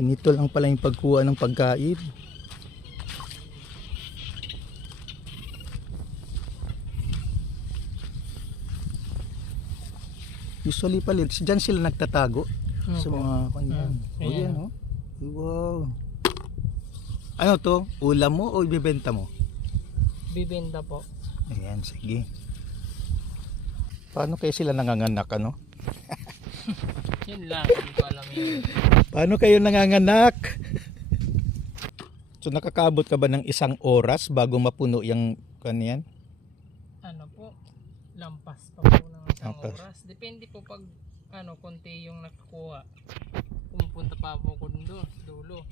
Ganito lang pala yung pagkuha ng pagkain. Usually pala, dyan sila nagtatago sa mga kanyan. O yan, oh. Wow. Ano to? Ulam mo o ibibenta mo? Bibenta po. Ayan, sige. Paano kaya sila nanganganak, ano? Yun lang, hindi ko alam yun. Paano kayo nanganganak? So nakakaabot ka ba ng 1 oras bago mapuno yung kanyan? Ano po, lampas pa po ng isang Lampas. oras. Depende po pag konti yung nakakuha. Pumupunta pa po ko doon, dulo.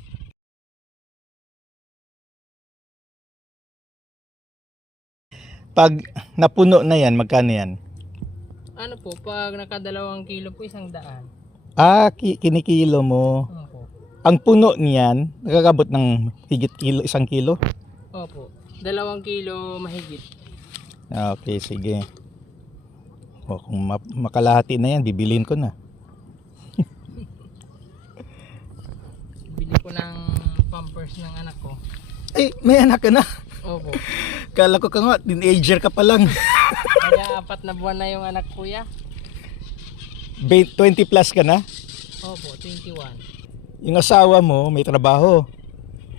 Pag napuno na yan, magkano yan? Ano po, pag nakadalawang kilo po, 100. Kinikilo mo. Opo. Ang puno niyan, nakakabot ng higit 1 kilo? Opo. 2 kilo mahigit. Okay, sige. O, kung makalahati na yan, bibilin ko na. Bili ko ng pampers ng anak ko. Eh, may anak ka na. Opo. Kala ko ka nga, teenager ka pa lang. Kaya 4 na buwan na yung anak kuya. 20 plus ka na? Opo, 21. Yung asawa mo, may trabaho.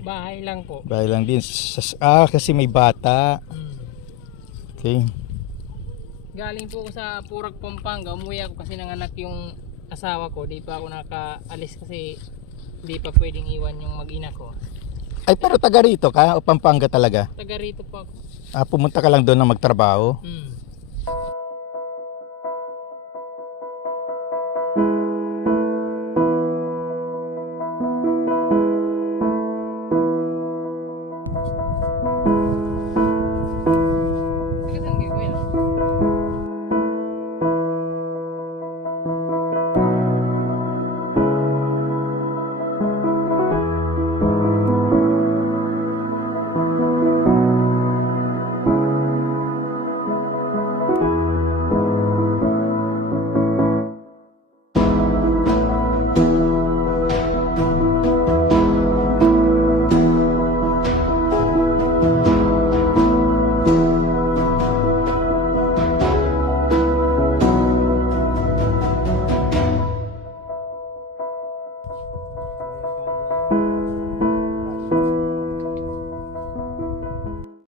Bahay lang po. Bahay lang din. Kasi may bata. Okay. Galing po ako sa Purak, Pampanga. Umuwi ako kasi nanganak yung asawa ko. Di pa ako nakaalis kasi di pa pwedeng iwan yung mag-ina ko. Ay, pero taga rito ka o Pampanga talaga? Taga rito po ako. Pumunta ka lang doon na magtrabaho?